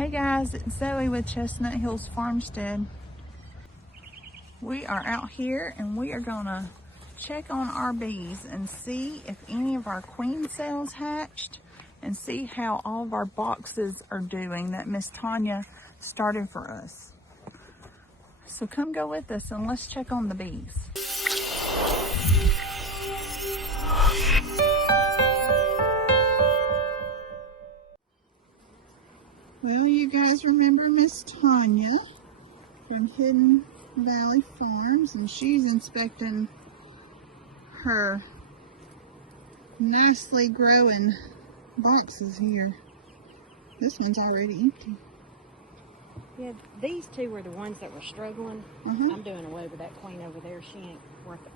Hey guys, it's Zoe with Chestnut Hills Farmstead. We are out here and we are gonna check on our bees and see if any of our queen cells hatched and see how all of our boxes are doing that Miss Tonya started for us. So come go with us and let's check on the bees. Well, you guys remember Miss Tonya from Hidden Valley Farms, and she's inspecting her nicely growing boxes here. This one's already empty. Yeah, these two were the ones that were struggling. I'm doing away with that queen over there. She ain't worth it.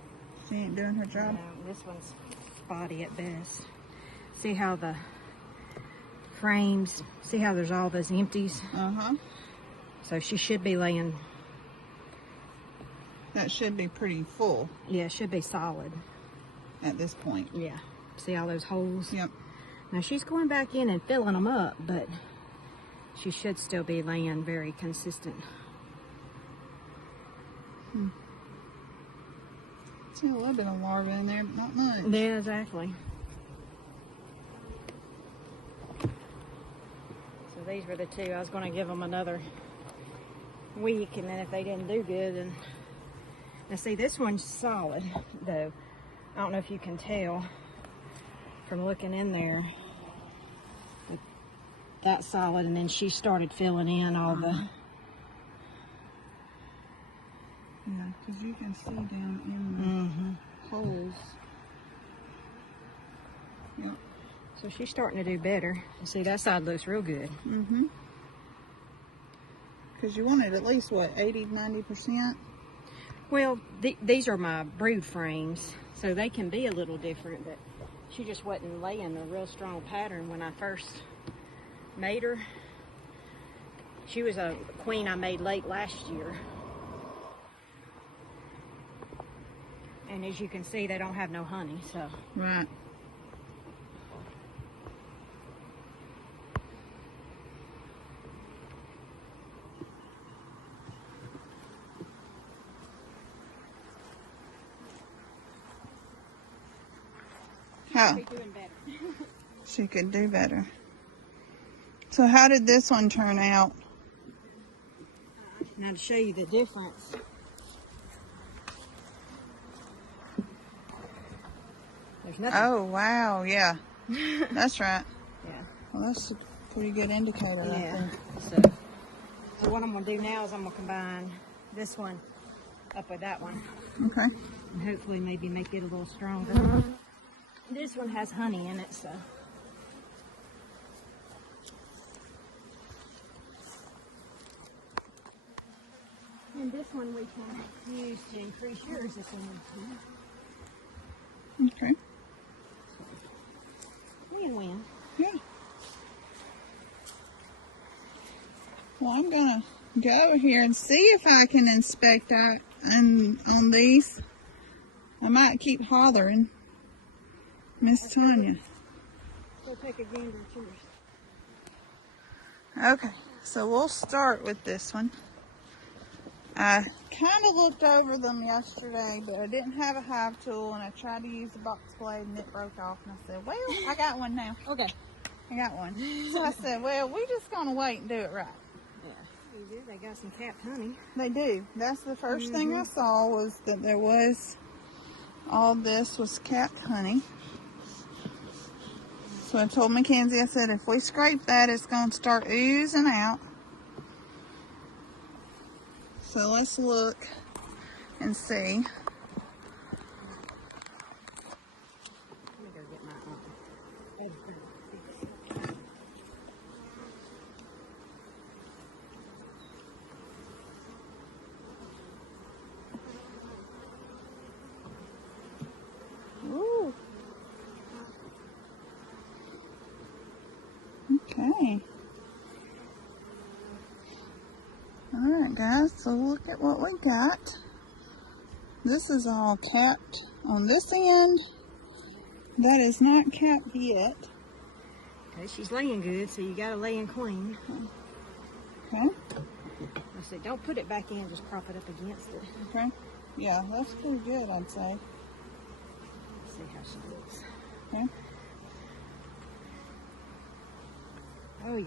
She ain't doing her job. No, this one's spotty at best. See how the frames, see how there's all those empties? So she should be laying. That should be pretty full. Yeah, it should be solid. At this point. Yeah. See all those holes? Yep. Now she's going back in and filling them up, but she should still be laying very consistent. See a little bit of larvae in there, but not much. Yeah, exactly. So these were the two. I was going to give them another week, and then if they didn't do good, and now see, this one's solid though. I don't know if you can tell from looking in there. That's solid, and then she started filling in all the. Yeah, because you can see down in the holes. Yep. So she's starting to do better. See, that side looks real good. Because you wanted at least, what, 80–90%? Well, these are my brood frames, so they can be a little different, but she just wasn't laying a real strong pattern when I first made her. She was a queen I made late last year. And as you can see, they don't have no honey, so. Right. How? She's doing better. She could do better. So how did this one turn out? Now to show you the difference. There's nothing. Oh, wow, yeah. That's right. Yeah. Well, that's a pretty good indicator, I think. So what I'm going to do now is I'm going to combine this one up with that one. Okay. And hopefully maybe make it a little stronger. This one has honey in it, so. And this one we can use to increase yours if we need to. Okay. Win-win. Yeah. Well, I'm going to go over here and see if I can inspect that on these. I might keep hollering Miss Tonya. We'll take a gander at yours. Okay, so we'll start with this one. I kind of looked over them yesterday, but I didn't have a hive tool, and I tried to use the box blade, and it broke off. And I said, well, I got one now. Okay. I got one. So I said, well, we're just going to wait and do it right. Yeah. You do. They got some capped honey. They do. That's the first thing I saw, was that there was, all this was capped honey. So I told Mackenzie, I said, if we scrape that, it's going to start oozing out. So let's look and see. Let me go get my Ooh. Okay. Alright guys, so look at what we got. This is all capped on this end. That is not capped yet. Okay, she's laying good, so you gotta lay in clean. So don't put it back in, just prop it up against it. Okay. Yeah, that's pretty good, I'd say. Let's see how she looks. Okay. Oh yeah.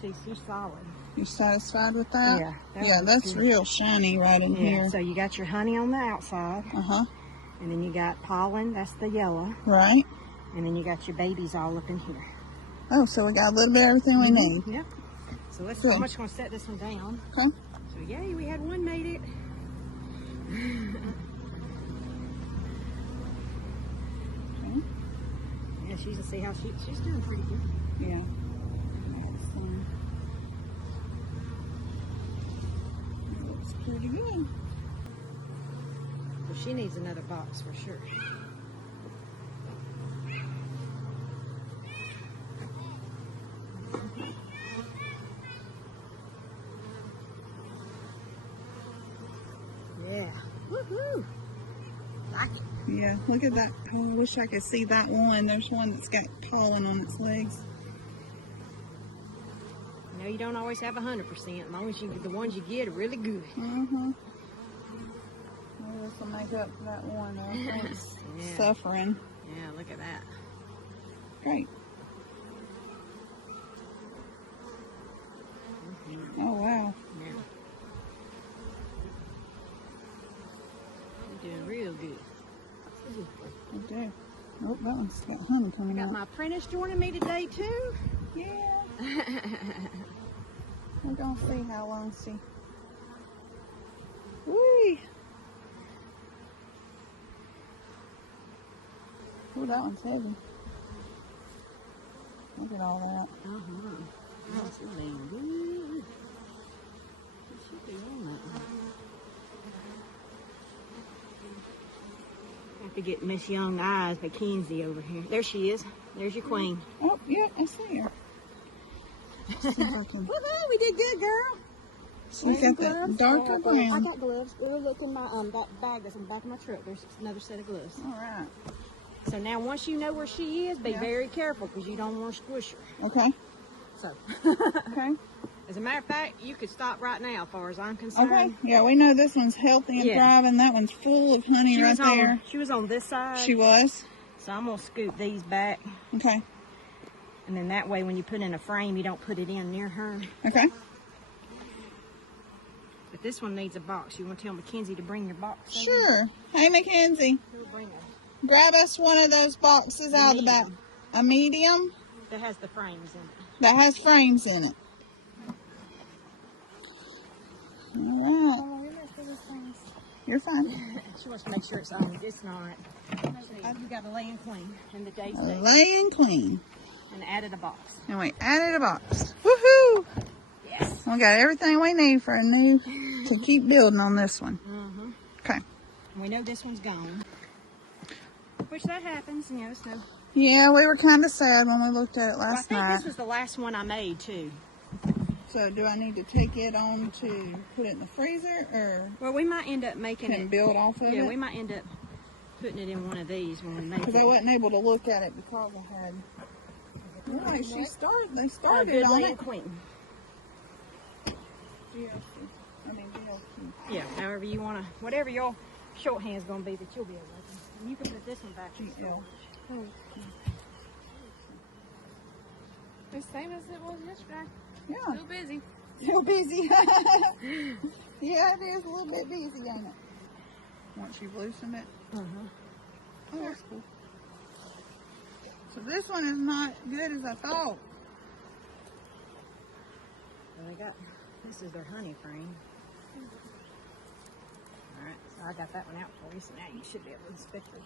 She's solid. You satisfied with that? Yeah. Yeah, that's good. real shiny right in here. So you got your honey on the outside. Uh-huh. And then you got pollen, that's the yellow. Right. And then you got your babies all up in here. Oh, so we got a little bit of everything we need. Yep. So let's. Good. I'm just gonna set this one down. Okay. So yay, we had one made it. Okay. Yeah, she's to see how she's doing pretty good. Yeah. Excellent. Looks pretty good. But she needs another box for sure. Yeah. Woohoo! Like it. Yeah, look at that. Oh, I wish I could see that one. There's one that's got pollen on its legs. You know, you don't always have 100%. As long as the ones you get are really good. Mm-hmm. Maybe this will make up for that one. It's Yeah. suffering. Yeah, look at that. Great. Oh, wow. Yeah. You're doing real good. I do. Oh, that one's got honey coming Got out. my apprentice joining me today too. Yeah. We're going to see how long she... Whee! Oh, that one's heavy. Look at all that. That's really good. What should be on that one? Have to get Miss Young Eyes Mackenzie over here. There she is. There's your queen. Oh, yeah, I see her. See if I can... Woohoo! We did good, girl. She's got that darker I brown. got gloves. Go look in my that bag that's in the back of my truck. There's another set of gloves. All right. So now, once you know where she is, be very careful because you don't want to squish her. Okay. So, Okay. as a matter of fact, you could stop right now, as far as I'm concerned. Okay. Yeah, we know this one's healthy and thriving. That one's full of honey right there. She was on this side. She was. So I'm gonna scoop these back, Okay. and then that way, when you put in a frame, you don't put it in near her. Okay. But this one needs a box. You want to tell Mackenzie to bring your box? Sure. Hey, Mackenzie, He'll bring her. grab us one of those boxes out of the back. A medium That has the frames in it. that has frames in it. All right. Oh, You're fine. She wants to make sure it's on. It's not. You got to lay and clean in the day's day. Lay and clean. And added a box. And we added a box. Woohoo! Yes. We got everything we need for a new, to keep building on this one. Okay. We know this one's gone. Which that happens, you know, it's no. Yeah, we were kind of sad when we looked at it last I think night. this was the last one I made too. So do I need to take it on to put it in the freezer, or Well, we might end up making can it. build off of Yeah, it? we might end up putting it in one of these when we make Because it. I wasn't able to look at it because I had. Right, they started Good on laying it. queen. GLC. I mean GLC. Yeah, however you want to, whatever your shorthand's going to be that you'll be able to. And you can put this one back in storage. The same as it was yesterday. Yeah. Still busy. Still busy. Yeah, it is a little bit busy, ain't it? Once you've loosened it. Oh, that's cool. So this one is not good as I thought. And I got, this is their honey frame. Alright, so I got that one out for you, so now you should be able to inspect it.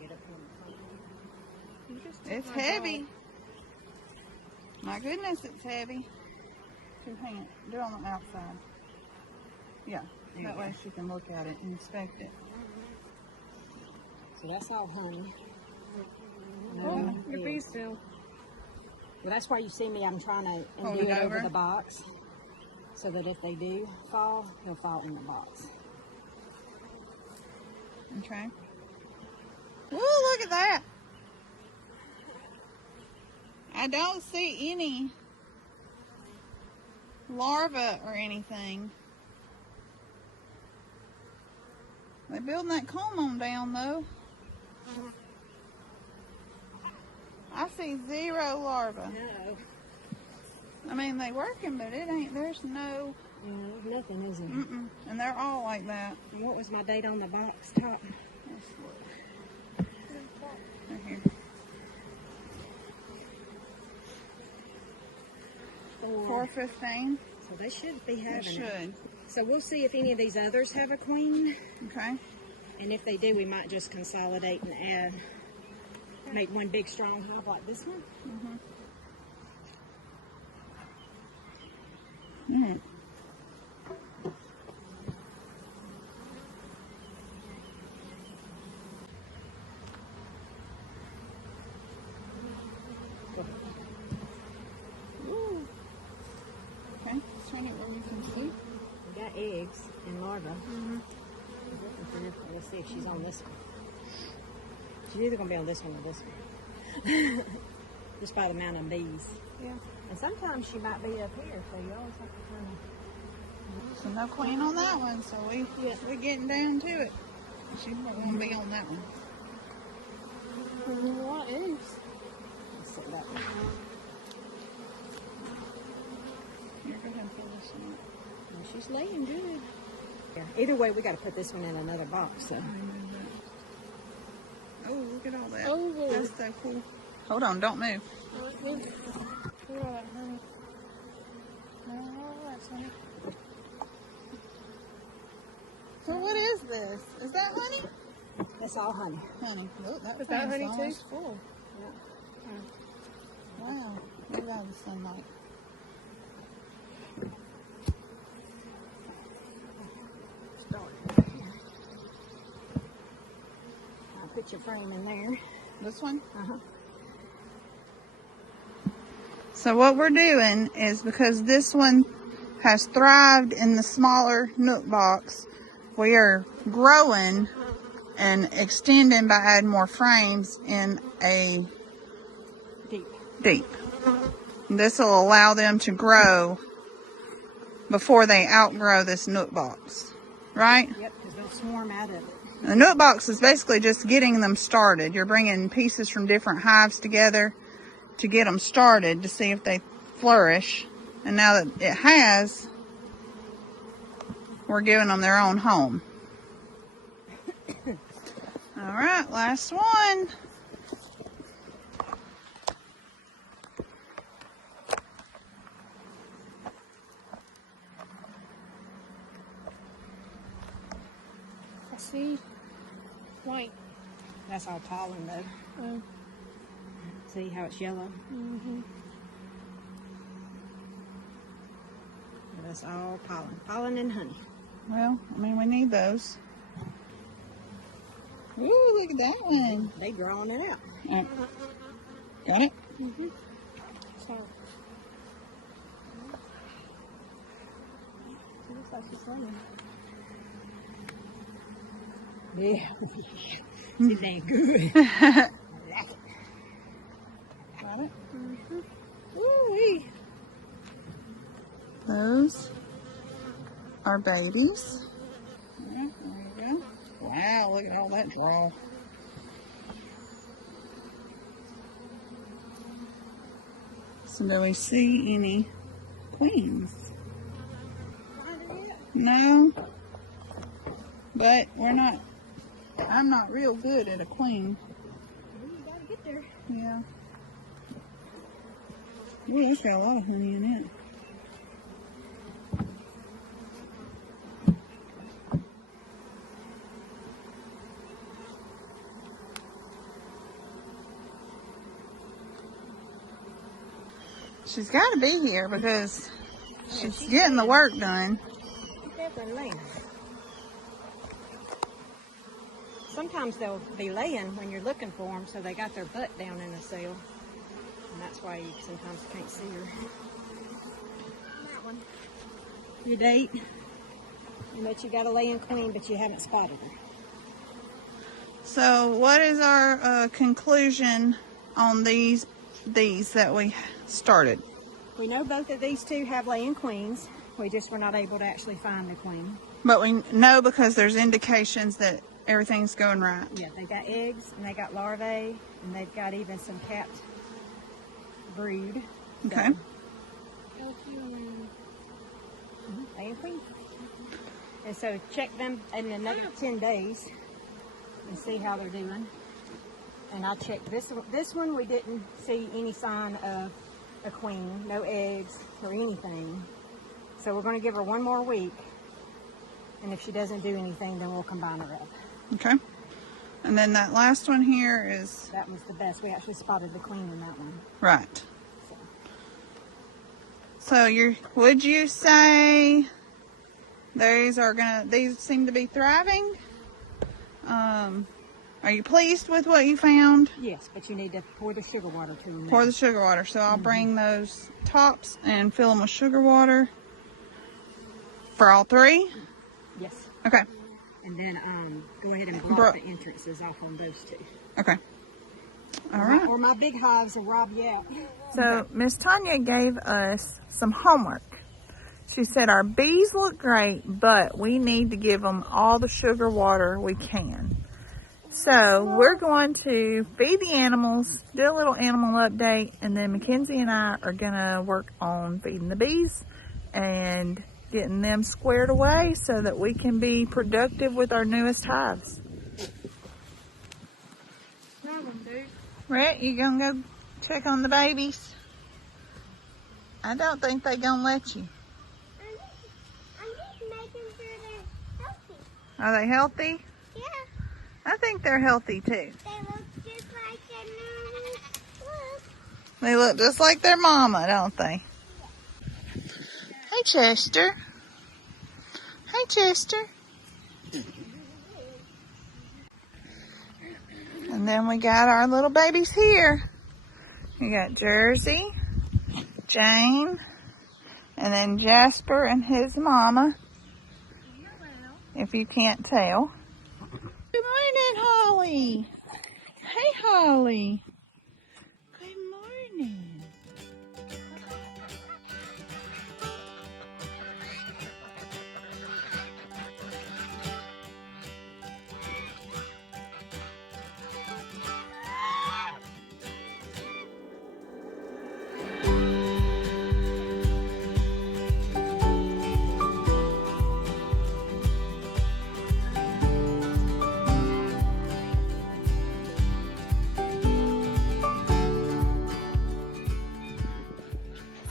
Get up here. It's heavy. My goodness, it's heavy. Two hands. Do it on the outside. Yeah, that way she can look at it and inspect it. So that's all honey. Oh, your bees still. Well, that's why you see me, I'm trying to Hold do it it over over? the box. So that if they do fall, they'll fall in the box. Okay. Ooh, look at that. I I don't see any larvae or anything. They're building that comb on down though. I see 0 larvae. No. I mean, they working, but it ain't, there's no... Yeah, nothing, is there? Mm-mm. And they're all like that. And what was my date on the box top? Let's look. Right here. 4:15. So they should be They having should. it. So we'll see if any of these others have a queen. Okay. And if they do, we might just consolidate and add, make one big strong hive like this one. Mm. Ooh. Okay, turn it where you can see. We got eggs and larvae. Let's see if she's on this one. She's either going to be on this one or this one. Just by the amount of bees. Yeah. And sometimes she might be up here, so you always have to kind of... So no queen on that one, so we're getting down to it. She's not going to be on that one. A lot of eggs. Let's set that one. Here, go ahead and fill this one up. Well, she's laying good. Yeah. Either way, we got to put this one in another box. So. Oh, look at all that. Oh, that's so cool. Hold on, don't move. Look at that, honey. Oh, that's honey. So what is this? Is that honey? That's all honey. Honey. Oh, that Is that frame's honey too? almost full. Wow. Look at the sunlight. I'll put your frame in there. This one? Uh-huh. So what we're doing is, because this one has thrived in the smaller nook box, we are growing and extending by adding more frames in a deep. This will allow them to grow before they outgrow this nook box, right? Yep, because they'll swarm out of it. The nook box is basically just getting them started. You're bringing pieces from different hives together to get them started to see if they flourish. And now that it has, we're giving them their own home. All right, last one. I see white. That's all pollen, though. Oh. See how it's yellow? Mm-hmm. That's all pollen. Pollen and honey. Well, I mean, we need those. Ooh, look at that one. They drawing it out. Got it? Mm-hmm. So, It looks like she's laying. Yeah. It ain't good. Got it? mm-hmm. Ooh-wee. Those are babies. Yeah, there you go. Wow, look at all that draw. So do we see any queens? No. But I'm not real good at a queen. You gotta get there. Yeah. Ooh, there's got a lot of honey in it. She's got to be here because she's getting the work done. Sometimes they'll be laying when you're looking for them, so they got their butt down in the cell. And that's why you sometimes can't see her. That one. Your date. You bet you got a laying queen, but you haven't spotted her. So what is our conclusion on these these that we started? We know both of these two have laying queens. We just were not able to actually find the queen. But we know because there's indications that everything's going right. Yeah, they got eggs and they got larvae and they've got even some capped brood. Okay. Laying queen. And so check them in another 10 days and see how they're doing. And I checked this one. This one we didn't see any sign of a queen, no eggs or anything. So we're going to give her one more week. And if she doesn't do anything, then we'll combine her up. Okay. And then that last one here is... That was the best. We actually spotted the queen in that one. Right. So would you say these seem to be thriving? Are you pleased with what you found? Yes, but you need to pour the sugar water to them. Pour the sugar water. So I'll bring those tops and fill them with sugar water for all three? Yes. Okay. And then go ahead and block the entrances off on those two. Okay. All right. Or my big hives will rob you out. So Miss Tonya gave us some homework. She said our bees look great, but we need to give them all the sugar water we can. So we're going to feed the animals, do a little animal update, and then Mackenzie and I are going to work on feeding the bees and getting them squared away so that we can be productive with our newest hives. Rhett, you gonna go check on the babies? I don't think they gonna let you. I'm just making sure they're healthy. Are they healthy? Yeah. I think they're healthy too. They look just like their mama. Look. They look just like their mama, don't they? Hey, Chester. Hey, Chester. And then we got our little babies here. We got Jersey, Jane, and then Jasper and his mama, if you can't tell. Good morning, Holly. Hey, Holly. Good morning.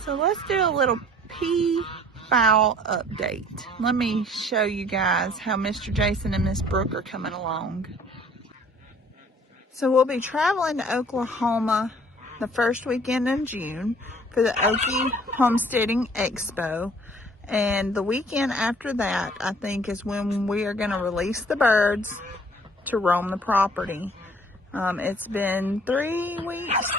So let's do a little pea fowl update. Let me show you guys how Mr. Jason and Miss Brooke are coming along. So we'll be traveling to Oklahoma the first weekend in June for the Okie Homesteading Expo. And the weekend after that, I think, is when we are going to release the birds to roam the property. It's been 3 weeks,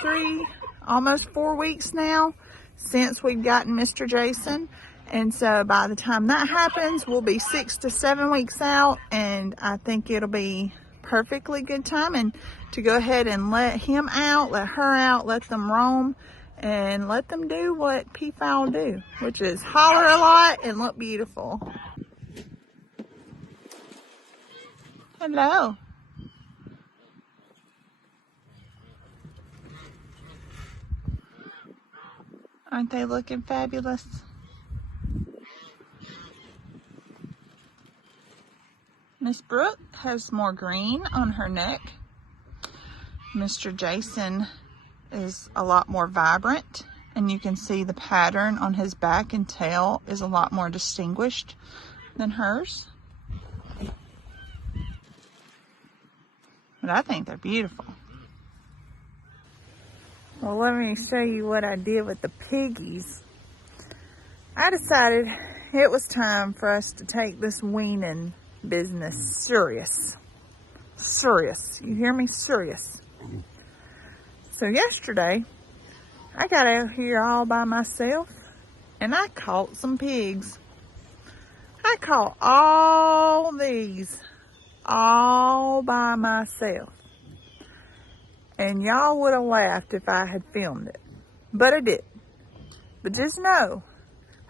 almost 4 weeks now since we've gotten Mr. Jason. And so by the time that happens, we'll be 6 to 7 weeks out. And I think it'll be perfectly good timing to go ahead and let him out, let her out, let them roam, and let them do what peafowl do, which is holler a lot and look beautiful. Hello. Aren't they looking fabulous? Miss Brooke has more green on her neck. Mr. Jason is a lot more vibrant, and you can see the pattern on his back and tail is a lot more distinguished than hers. But I think they're beautiful. Well, let me show you what I did with the piggies. I decided it was time for us to take this weaning business serious. Serious. You hear me? Serious. So yesterday, I got out here all by myself and I caught some pigs. I caught all these all by myself. And y'all would have laughed if I had filmed it. But I did. But just know,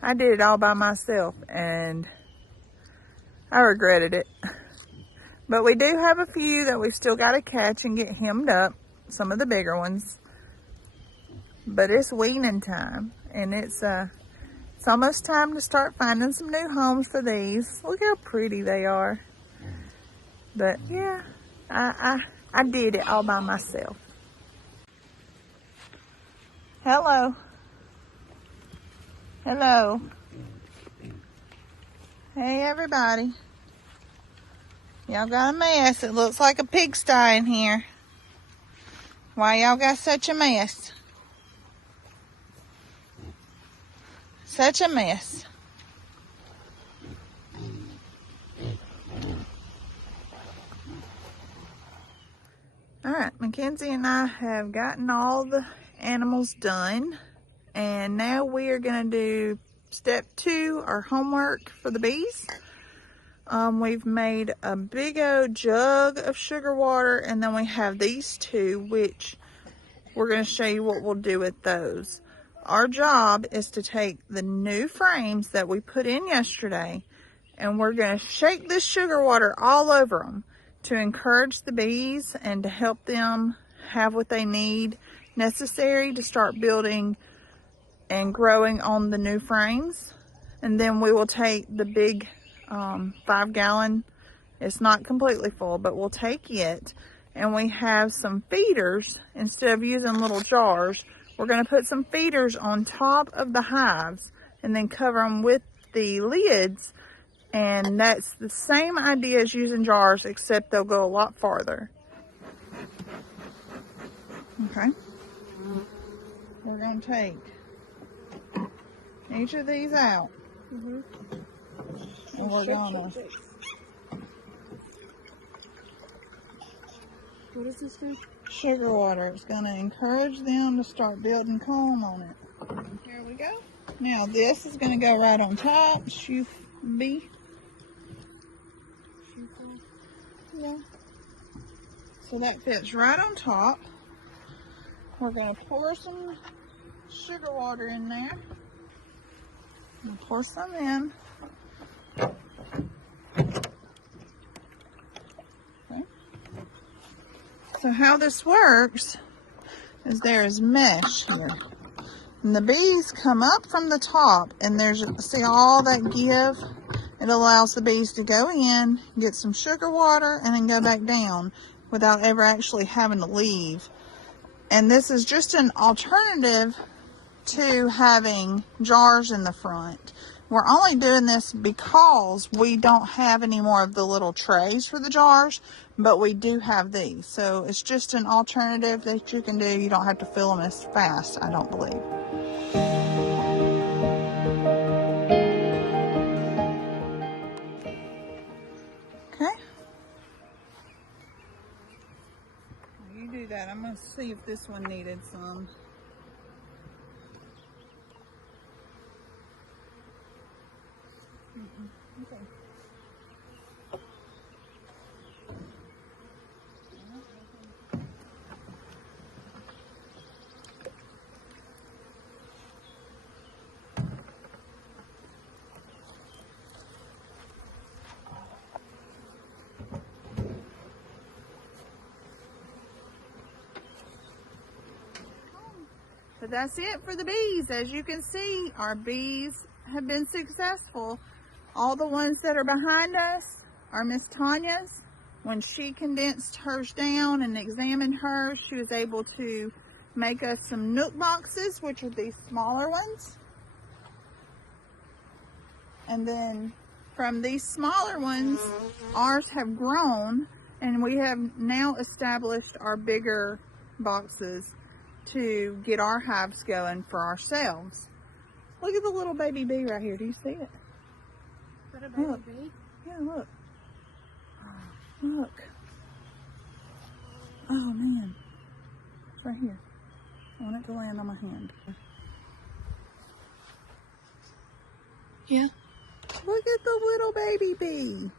I did it all by myself and I regretted it. But we do have a few that we still got to catch and get hemmed up. Some of the bigger ones. But it's weaning time. And it's almost time to start finding some new homes for these. Look how pretty they are. But yeah, I did it all by myself. Hello. Hello. Hey everybody. Y'all got a mess. It looks like a pigsty in here. Why y'all got such a mess? Such a mess. Alright, Mackenzie and I have gotten all the animals done. And now we are going to do step 2, our homework for the bees. We've made a big old jug of sugar water, and then we have these 2, which we're going to show you what we'll do with those. Our job is to take the new frames that we put in yesterday, and we're going to shake this sugar water all over them to encourage the bees and to help them have what they need necessary to start building and growing on the new frames. And then we will take the big 5-gallon, it's not completely full, but we'll take it, and we have some feeders. Instead of using little jars, we're going to put some feeders on top of the hives and then cover them with the lids. And that's the same idea as using jars, except they'll go a lot farther. Okay. We're going to take each of these out. And we're going to... What does this do? Sugar water. It's going to encourage them to start building comb on it. Here we go. Now this is going to go right on top. Yeah. So that fits right on top. We're going to pour some sugar water in there. And pour some in. Okay. So how this works is there is mesh here. And the bees come up from the top, and see all that give? It allows the bees to go in, get some sugar water, and then go back down without ever actually having to leave. And this is just an alternative to having jars in the front. We're only doing this because we don't have any more of the little trays for the jars, but we do have these. So it's just an alternative that you can do. You don't have to fill them as fast, I don't believe. Okay. You do that. I'm going to see if this one needed some. Okay. So that's it for the bees. As you can see, our bees have been successful. All the ones that are behind us are Miss Tonya's. When she condensed hers down and examined hers, she was able to make us some nook boxes, which are these smaller ones. And then from these smaller ones, ours have grown, and we have now established our bigger boxes to get our hives going for ourselves. Look at the little baby bee right here. Do you see it? Is that a baby Look. bee? Yeah, look. Look. Oh, man. It's right here. I want it to land on my hand. Yeah. Look at the little baby bee.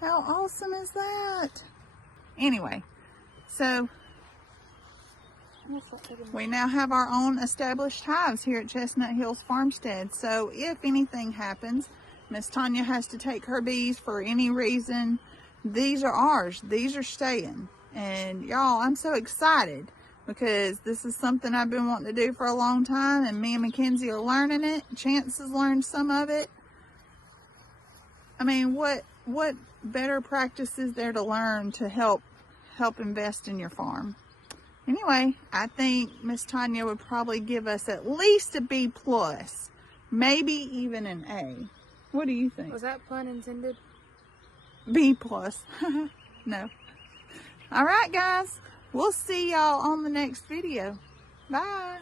How awesome is that? Anyway, so We now have our own established hives here at Chestnut Hills Farmstead. So if anything happens, Miss Tonya has to take her bees for any reason, these are ours. These are staying. And y'all, I'm so excited because this is something I've been wanting to do for a long time, and me and Mackenzie are learning it. Chance has learned some of it. I mean, what better practice is there to learn to help invest in your farm? Anyway, I think Miss Tonya would probably give us at least a B+, maybe even an A. What do you think? Was that pun intended? B+. No. All right, guys. We'll see y'all on the next video. Bye.